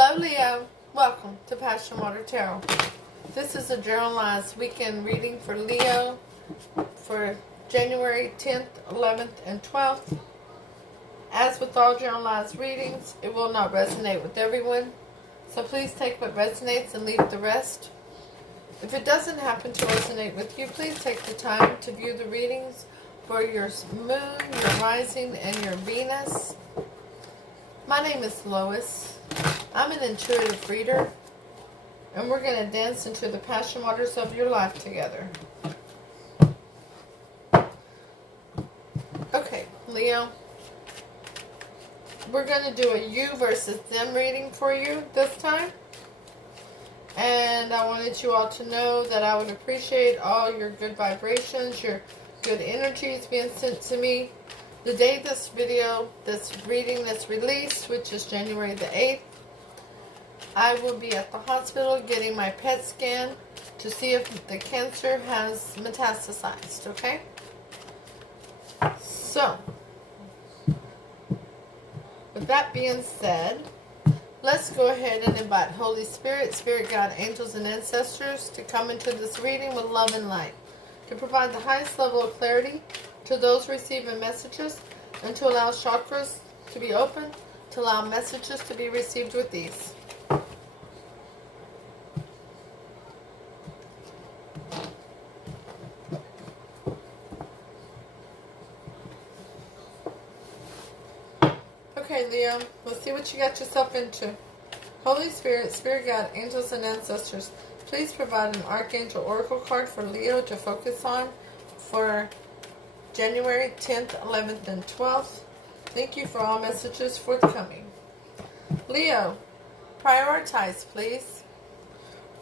Hello, Leo. Welcome to Passion Water Tarot. This is a generalized weekend reading for Leo for January 10th, 11th, and 12th. As with all generalized readings, it will not resonate with everyone, so please take what resonates and leave the rest. If it doesn't happen to resonate with you, please take the time to view the readings for your moon, your rising, and your Venus. My name is Lois. I'm an intuitive reader, and we're going to dance into the passion waters of your life together. Okay, Leo, we're going to do a you versus them reading for you this time. And I wanted you all to know that I would appreciate all your good vibrations, your good energies being sent to me. The day this reading is released, which is January the 8th, I will be at the hospital getting my PET scan to see if the cancer has metastasized, okay? So, with that being said, let's go ahead and invite Holy Spirit, Spirit God, angels, and ancestors to come into this reading with love and light, to provide the highest level of clarity to those receiving messages, and to allow chakras to be open, to allow messages to be received with ease. Okay, Leo, let's see what you got yourself into. Holy Spirit, Spirit God, angels, and ancestors, please provide an Archangel Oracle card for Leo to focus on for January 10th, 11th, and 12th. Thank you for all messages forthcoming. Leo, prioritize, please.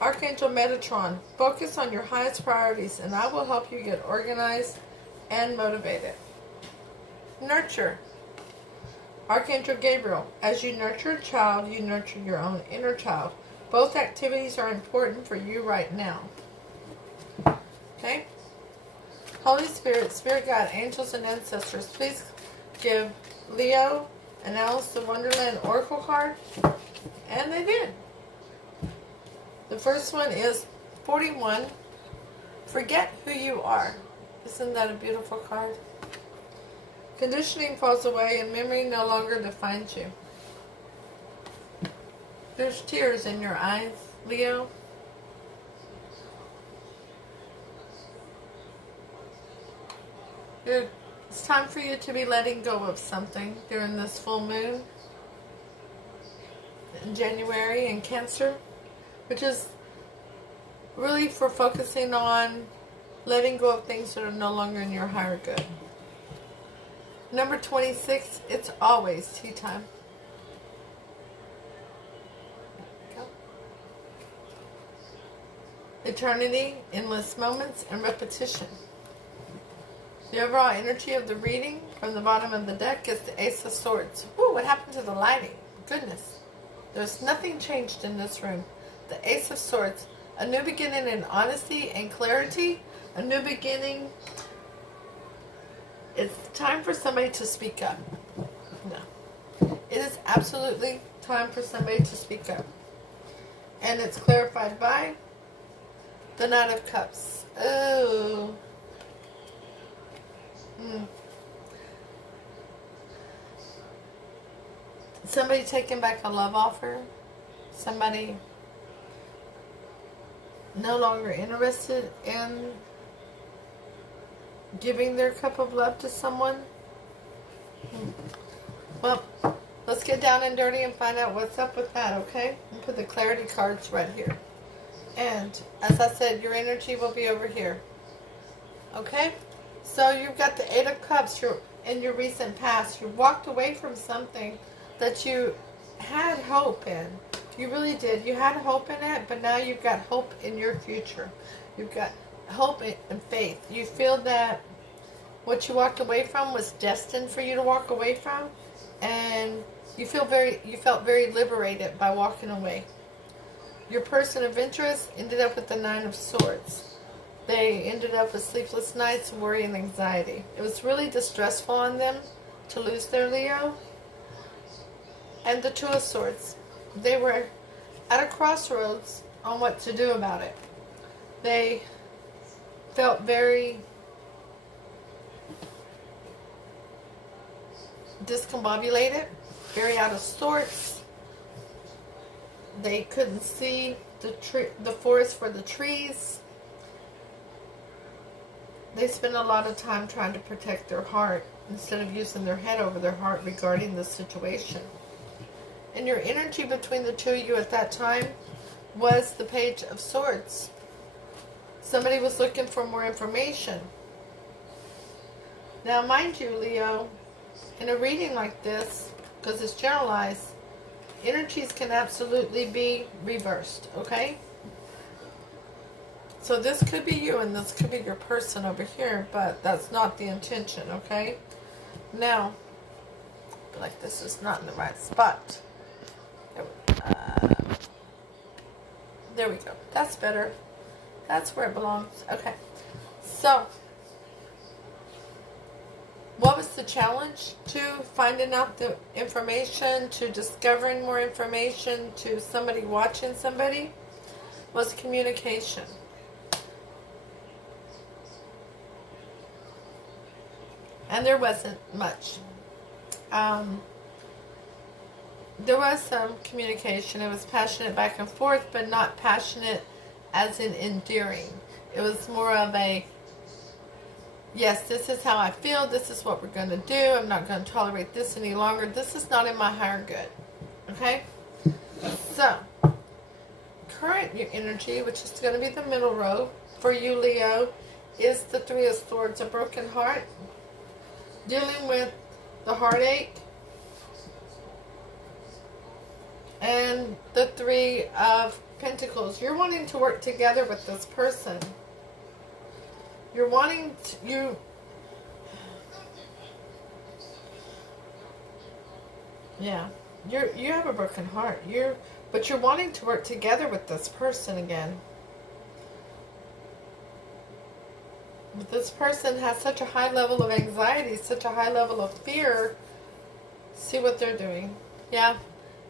Archangel Metatron, focus on your highest priorities, and I will help you get organized and motivated. Nurture. Archangel Gabriel, as you nurture a child, you nurture your own inner child. Both activities are important for you right now. Okay? Holy Spirit, Spirit God, angels, and ancestors, please give Leo an Alice in Wonderland Oracle card. And they did. The first one is 41. Forget who you are. Isn't that a beautiful card? Conditioning falls away and memory no longer defines you. There's tears in your eyes, Leo. It's time for you to be letting go of something during this full moon in January in Cancer, which is really for focusing on letting go of things that are no longer in your higher good. Number 26, it's always tea time. Eternity, endless moments, and repetition. The overall energy of the reading from the bottom of the deck is the Ace of Swords. Ooh, what happened to the lighting? Goodness. There's nothing changed in this room. The Ace of Swords. A new beginning in honesty and clarity. A new beginning. It's time for somebody to speak up. No. It is absolutely time for somebody to speak up. And it's clarified by the Knight of Cups. Oh. Somebody taking back a love offer. Somebody no longer interested in giving their cup of love to someone. Well, let's get down and dirty and find out what's up with that, okay? And put the clarity cards right here. And as I said, your energy will be over here. Okay? So you've got the Eight of Cups. You're in your recent past. You walked away from something that you had hope in. You really did. You had hope in it, but now you've got hope in your future. You've got hope and faith. You feel that what you walked away from was destined for you to walk away from, and you felt very liberated by walking away. Your person of interest ended up with the Nine of Swords. They ended up with sleepless nights, worry, and anxiety. It was really distressful on them to lose their Leo. And the Two of Swords. they were at a crossroads on what to do about it. They felt very discombobulated, very out of sorts. They couldn't see the forest for the trees. They spent a lot of time trying to protect their heart instead of using their head over their heart regarding the situation. And your energy between the two of you at that time was the Page of Swords. Somebody was looking for more information. Now, mind you, Leo, in a reading like this, because it's generalized, energies can absolutely be reversed, okay? So this could be you and this could be your person over here, but that's not the intention, okay? Now, I feel like this is not in the right spot. There we go. That's better. That's where it belongs. Okay. So, what was the challenge to finding out the information, to discovering more information, to somebody watching somebody? Was communication. And there wasn't much. There was some communication. It was passionate back and forth, but not passionate as in endearing. It was more of a, yes, this is how I feel. This is what we're going to do. I'm not going to tolerate this any longer. This is not in my higher good. Okay? So, current your energy, which is going to be the middle row for you, Leo, is the Three of Swords, a broken heart. Dealing with the heartache. And the Three of Pentacles. You're wanting to work together with this person. You're wanting to, you have a broken heart. But you're wanting to work together with this person again. But this person has such a high level of anxiety, such a high level of fear. See what they're doing. Yeah.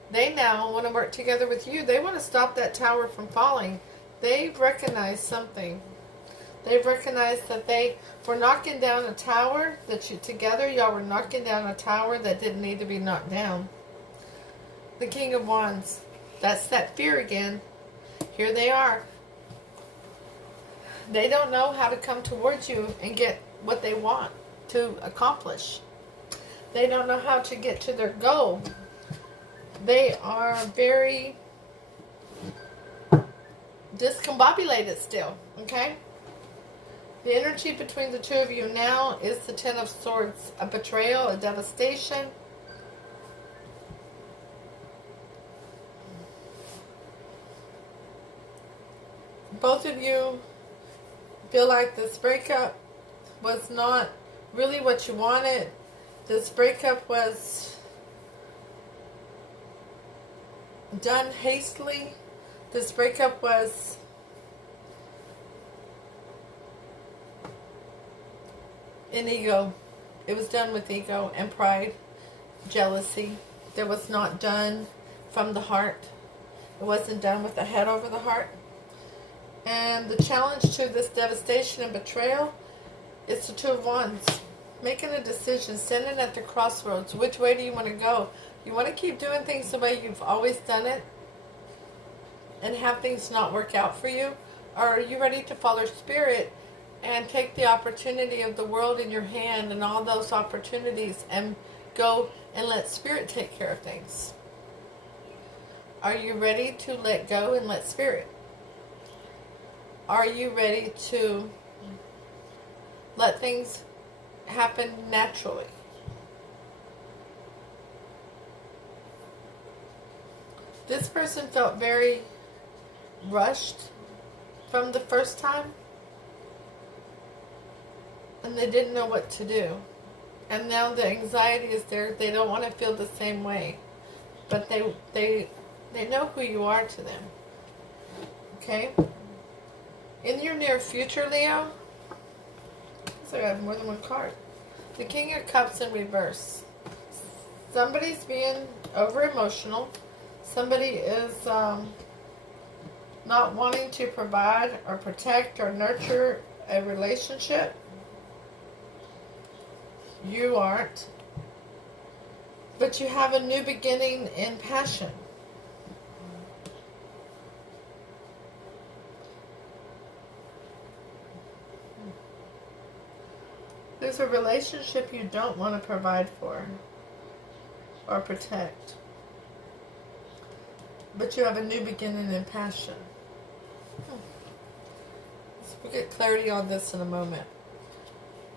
They now want to work together with you. They want to stop that tower from falling. They've recognized something. They've recognized that they were knocking down a tower, that together y'all were knocking down a tower that didn't need to be knocked down. The King of Wands. That's that fear again. Here they are. They don't know how to come towards you and get what they want to accomplish. They don't know how to get to their goal. They are very discombobulated still, okay? The energy between the two of you now is the Ten of Swords, a betrayal, a devastation. Both of you feel like this breakup was not really what you wanted. This breakup was done hastily. This breakup was in ego. It was done with ego and pride, jealousy. It was not done from the heart. It wasn't done with the head over the heart. And the challenge to this devastation and betrayal is the Two of Wands. Making a decision, standing at the crossroads. Which way do you want to go? You want to keep doing things the way you've always done it and have things not work out for you? Or are you ready to follow Spirit and take the opportunity of the world in your hand and all those opportunities and go and let Spirit take care of things? Are you ready to let go and let Spirit? Are you ready to let things happen naturally? This person felt very rushed from the first time, and they didn't know what to do. And now the anxiety is there. They don't want to feel the same way, but they know who you are to them. Okay? In your near future, Leo, so I have more than one card. The King of Cups in reverse. Somebody's being over emotional. Somebody is not wanting to provide or protect or nurture a relationship. You aren't. But you have a new beginning in passion. There's a relationship you don't want to provide for or protect. But you have a new beginning in passion. We'll get clarity on this in a moment.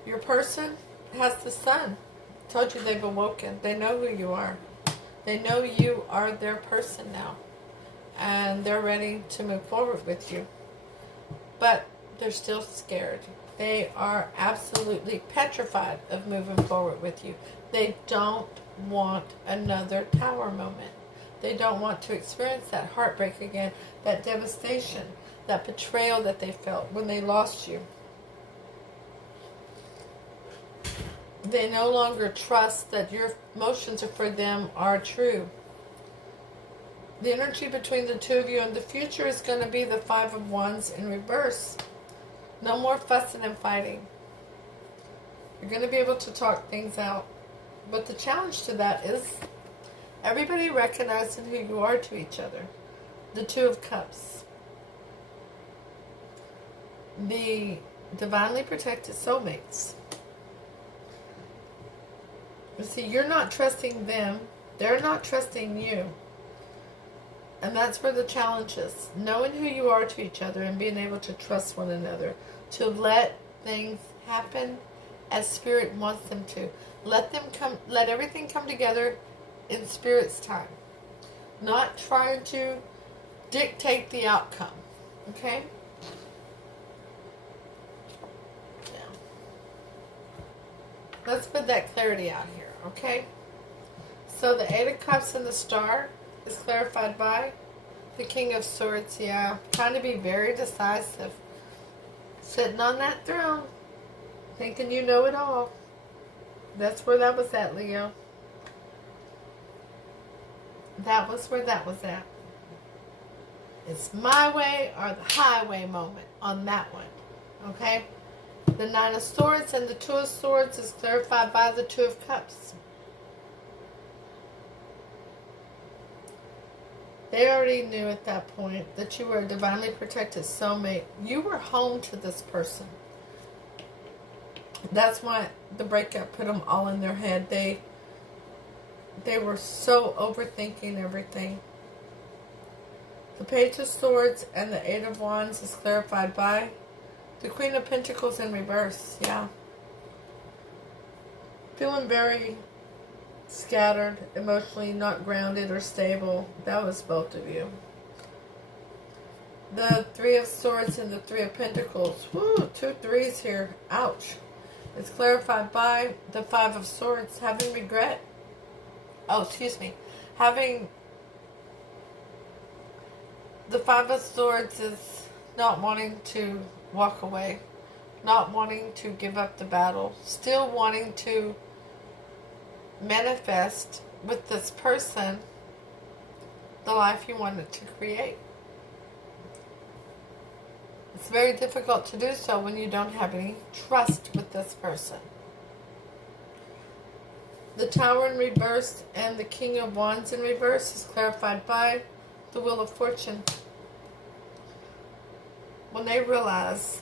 Your person has the sun. I told you they've awoken. They know who you are. They know you are their person now. And they're ready to move forward with you. But they're still scared. They are absolutely petrified of moving forward with you. They don't want another tower moment. They don't want to experience that heartbreak again, that devastation, that betrayal that they felt when they lost you. They no longer trust that your emotions for them are true. The energy between the two of you in the future is going to be the Five of Wands in reverse. No more fussing and fighting. You're going to be able to talk things out. But the challenge to that is everybody recognizing who you are to each other. The Two of Cups. The divinely protected soulmates. You see, you're not trusting them. They're not trusting you. And that's where the challenge is. Knowing who you are to each other and being able to trust one another. To let things happen as Spirit wants them to. Let everything come together in Spirit's time. Not trying to dictate the outcome. Okay? Now, let's put that clarity out here. Okay? So the Eight of Cups and the Star is clarified by the King of Swords. Yeah, trying to be very decisive. Sitting on that throne, thinking you know it all. That's where that was at, Leo. That was where that was at. It's my way or the highway moment on that one. Okay? The Nine of Swords and the Two of Swords is clarified by the Two of Cups. They already knew at that point that you were a divinely protected soulmate. You were home to this person. That's why the breakup put them all in their head. They were so overthinking everything. The Page of Swords and the Eight of Wands is clarified by the Queen of Pentacles in reverse. Yeah. Feeling very scattered, emotionally not grounded or stable. That was both of you. The Three of Swords and the Three of Pentacles. Woo, 2 threes here. Ouch. It's clarified by the Five of Swords. Having regret. Oh, excuse me. Having the Five of Swords is not wanting to walk away. Not wanting to give up the battle. Still wanting to manifest with this person the life you wanted to create. It's very difficult to do so when you don't have any trust with this person. The Tower in reverse and the King of Wands in reverse is clarified by the Wheel of Fortune. When they realize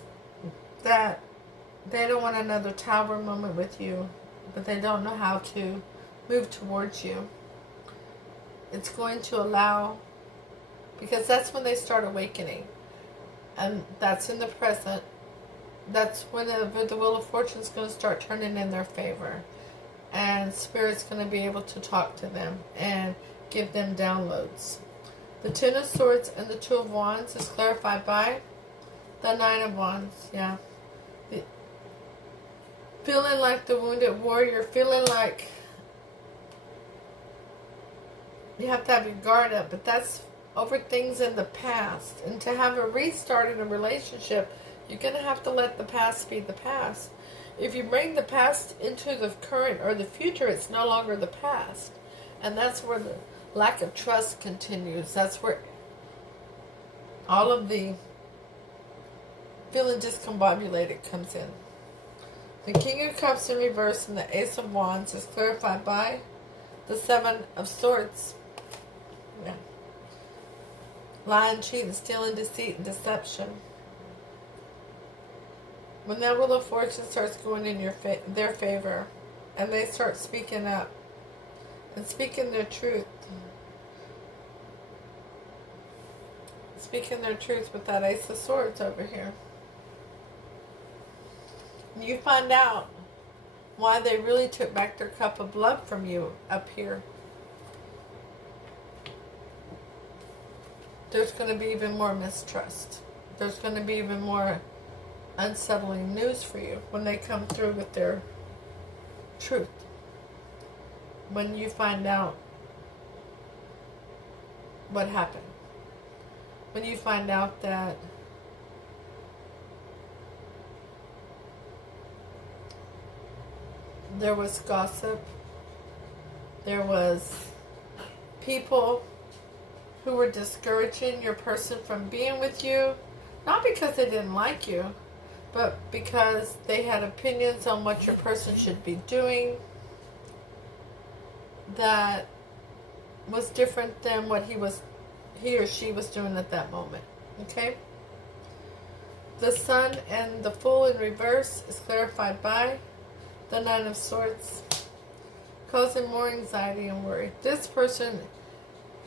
that they don't want another tower moment with you, but they don't know how to move towards you, it's going to allow, because that's when they start awakening, and that's in the present. That's whenever the Wheel of Fortune is going to start turning in their favor, and Spirit's going to be able to talk to them and give them downloads. The Ten of Swords and the Two of Wands is clarified by the Nine of Wands. Yeah. Feeling like the wounded warrior, feeling like you have to have your guard up, but that's over things in the past. And to have a restart in a relationship, you're going to have to let the past be the past. If you bring the past into the current or the future, it's no longer the past. And that's where the Lack of trust continues. That's where all of the feeling discombobulated comes in. The King of Cups in reverse and the Ace of Wands is clarified by the Seven of Swords. Yeah. Lying, cheating, stealing, deceit, and deception. When that Wheel of Fortune starts going in their favor, and they start speaking up and speaking their truth, with that Ace of Swords over here, you find out why they really took back their cup of love from you up here. There's going to be even more mistrust. There's going to be even more unsettling news for you when they come through with their truth. When you find out what happened. When you find out that there was gossip, there was people who were discouraging your person from being with you, not because they didn't like you, but because they had opinions on what your person should be doing that was different than what he or she was doing at that moment. Okay? The Sun and the Fool in reverse is clarified by the Nine of Swords, causing more anxiety and worry. This person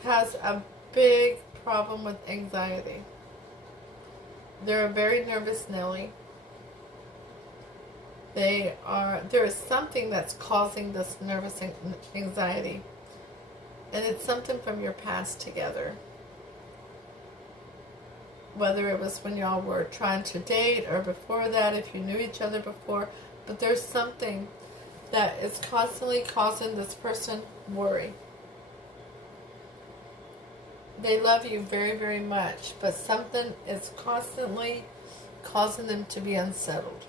has a big problem with anxiety. They're a very nervous Nelly. There is something that's causing this nervous anxiety. And it's something from your past together. Whether it was when y'all were trying to date or before that, if you knew each other before. But there's something that is constantly causing this person worry. They love you very, very much, but something is constantly causing them to be unsettled.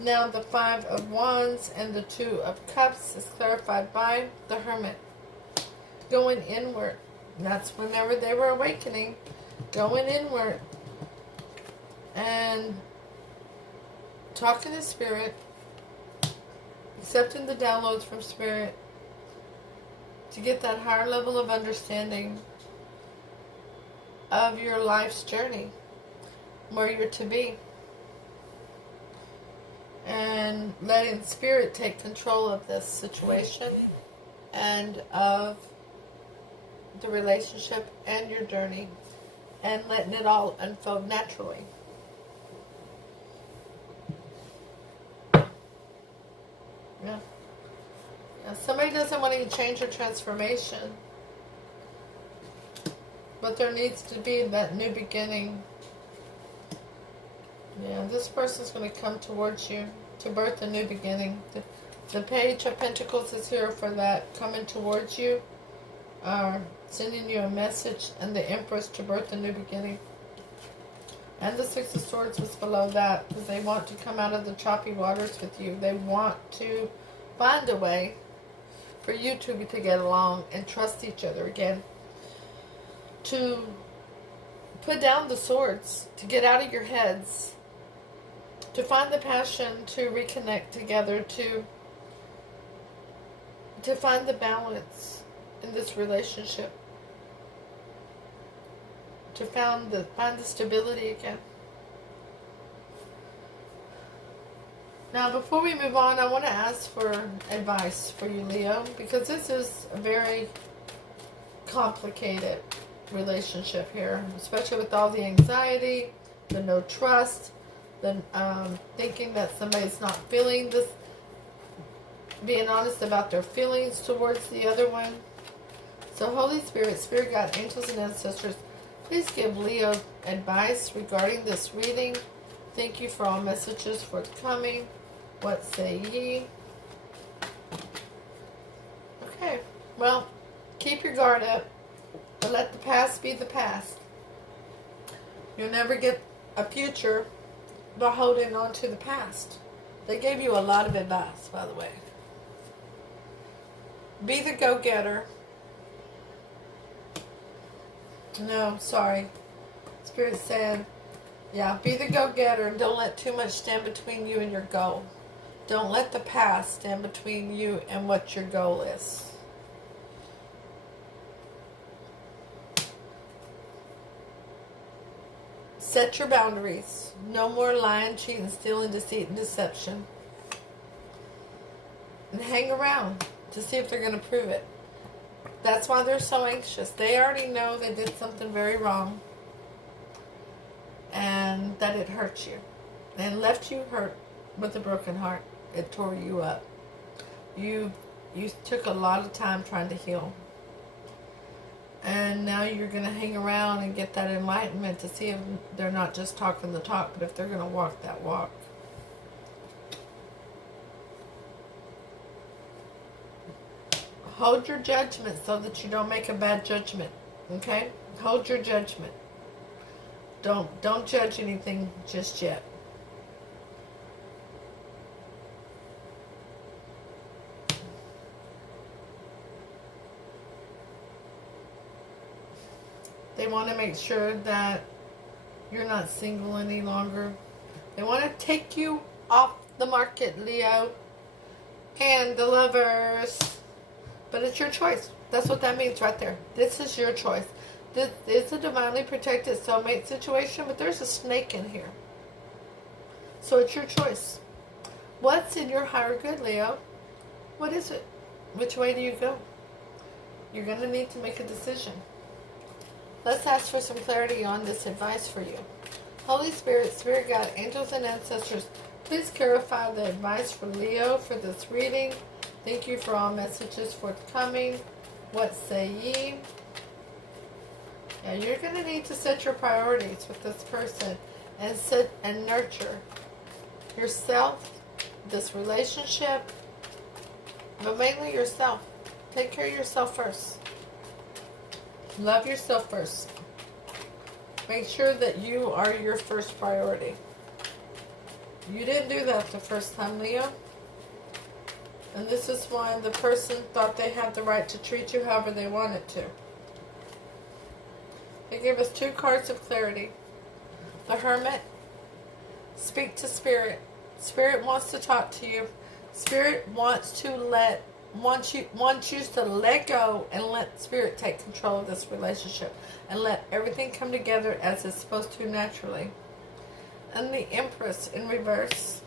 Now the Five of Wands and the Two of Cups is clarified by the Hermit. Going inward. That's whenever they were awakening. Going inward. And talking to Spirit. Accepting the downloads from Spirit. To get that higher level of understanding of your life's journey. Where you're to be. And letting Spirit take control of this situation and of the relationship and your journey, and letting it all unfold naturally. Yeah. Somebody doesn't want to change or transformation, but there needs to be that new beginning. Yeah, this person's going to come towards you to birth a new beginning. The Page of Pentacles is here for that, coming towards you, sending you a message, and the Empress to birth a new beginning. And the Six of Swords was below that, because they want to come out of the choppy waters with you. They want to find a way for you two to get along and trust each other again. To put down the swords, to get out of your heads, to find the passion, to reconnect together, to find the balance in this relationship, to find the stability again. Now, before we move on, I want to ask for advice for you, Leo, because this is a very complicated relationship here, especially with all the anxiety, the no trust, the thinking that somebody's not feeling this, being honest about their feelings towards the other one. So Holy Spirit, Spirit Guide, angels and ancestors, please give Leo advice regarding this reading. Thank you for all messages forthcoming. What say ye? Okay, well, keep your guard up, but let the past be the past. You'll never get a future by holding on to the past. They gave you a lot of advice, by the way. Be the go-getter. No, sorry. Spirit said, yeah, be the go-getter and don't let too much stand between you and your goal. Don't let the past stand between you and what your goal is. Set your boundaries. No more lying, cheating, stealing, deceit, and deception. And hang around to see if they're going to prove it. That's why they're so anxious. They already know they did something very wrong. And that it hurt you. And left you hurt with a broken heart. It tore you up. You took a lot of time trying to heal. And now you're going to hang around and get that enlightenment to see if they're not just talking the talk, but if they're going to walk that walk. Hold your judgment so that you don't make a bad judgment. Okay? Hold your judgment. Don't judge anything just yet. They want to make sure that you're not single any longer. They want to take you off the market, Leo. And the Lovers. But it's your choice. That's what that means right there. This is your choice. This is a divinely protected soulmate situation, but there's a snake in here. So it's your choice. What's in your higher good, Leo? What is it? Which way do you go? You're going to need to make a decision. Let's ask for some clarity on this advice for you. Holy Spirit, Spirit God, angels and ancestors, please clarify the advice for Leo for this reading. Thank you for all messages forthcoming. What say ye? Yeah, you're going to need to set your priorities with this person and set and nurture yourself, this relationship, but mainly yourself. Take care of yourself first. Love yourself first. Make sure that you are your first priority. You didn't do that the first time, Leo. And this is why the person thought they had the right to treat you however they wanted to. They gave us 2 cards of clarity. The Hermit. Speak to Spirit. Spirit wants to talk to you. Spirit wants you to let go and let Spirit take control of this relationship and let everything come together as it's supposed to naturally. And the Empress in reverse,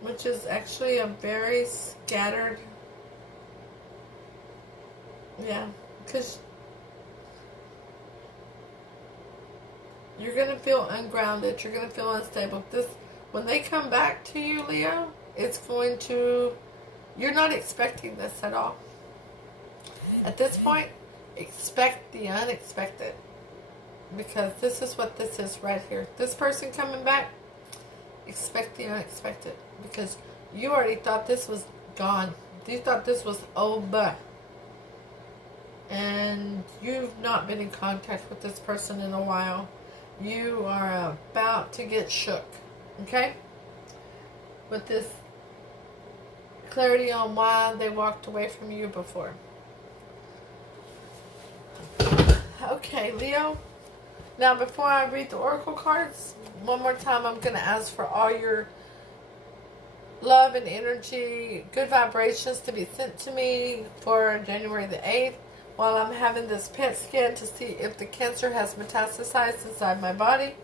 which is actually a very scattered, because you're going to feel ungrounded, you're going to feel unstable. When they come back to you, Leo, you're not expecting this at all. At this point, expect the unexpected. Because this is what this is right here. This person coming back, expect the unexpected. Because you already thought this was gone. You thought this was over. And you've not been in contact with this person in a while. You are about to get shook. Okay? With this clarity on why they walked away from you before. Okay, Leo. Now, before I read the oracle cards, one more time, I'm going to ask for all your love and energy, good vibrations to be sent to me for January the 8th while I'm having this PET scan to see if the cancer has metastasized inside my body.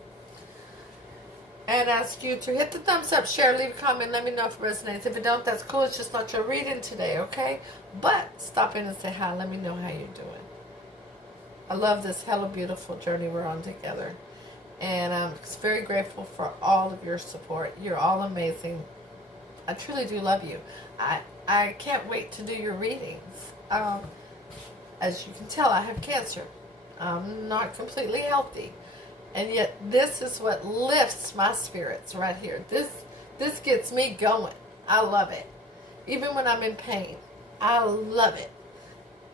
And ask you to hit the thumbs up, share, leave a comment, let me know if it resonates. If it don't, that's cool. It's just not your reading today, okay? But stop in and say hi. Let me know how you're doing. I love this hella beautiful journey we're on together. And I'm very grateful for all of your support. You're all amazing. I truly do love you. I can't wait to do your readings. As you can tell, I have cancer. I'm not completely healthy. And yet this is what lifts my spirits right here. This gets me going. I love it. Even when I'm in pain. I love it.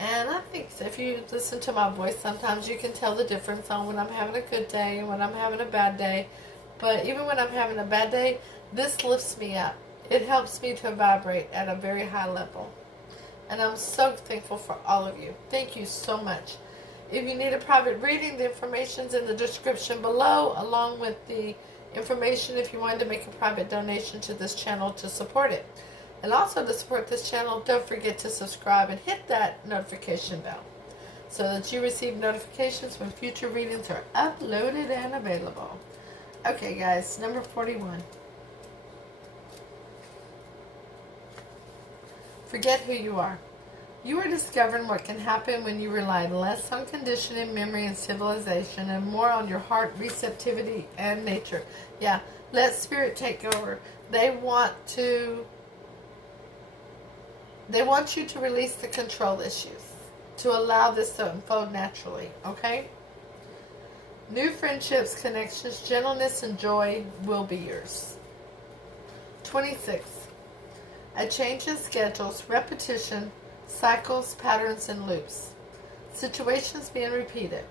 And I think if you listen to my voice, sometimes you can tell the difference on when I'm having a good day and when I'm having a bad day. But even when I'm having a bad day, this lifts me up. It helps me to vibrate at a very high level. And I'm so thankful for all of you. Thank you so much. If you need a private reading, the information's in the description below, along with the information if you wanted to make a private donation to this channel to support it. And also to support this channel, don't forget to subscribe and hit that notification bell so that you receive notifications when future readings are uploaded and available. Okay, guys, number 41. Forget who you are. You are discovering what can happen when you rely less on conditioning, memory, and civilization, and more on your heart, receptivity, and nature. Yeah, let spirit take over. They want you to release the control issues, to allow this to unfold naturally, okay? New friendships, connections, gentleness, and joy will be yours. 26. A change in schedules, repetition, cycles, patterns, and loops. Situations being repeated.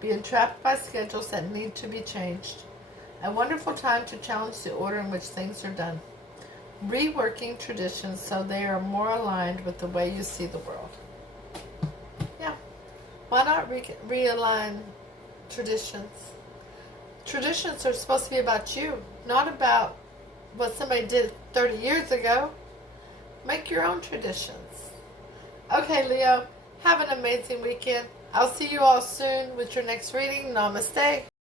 Being trapped by schedules that need to be changed. A wonderful time to challenge the order in which things are done. Reworking traditions so they are more aligned with the way you see the world. Yeah. Why not realign traditions? Traditions are supposed to be about you, not about what somebody did 30 years ago. Make your own traditions. Okay, Leo, have an amazing weekend. I'll see you all soon with your next reading. Namaste.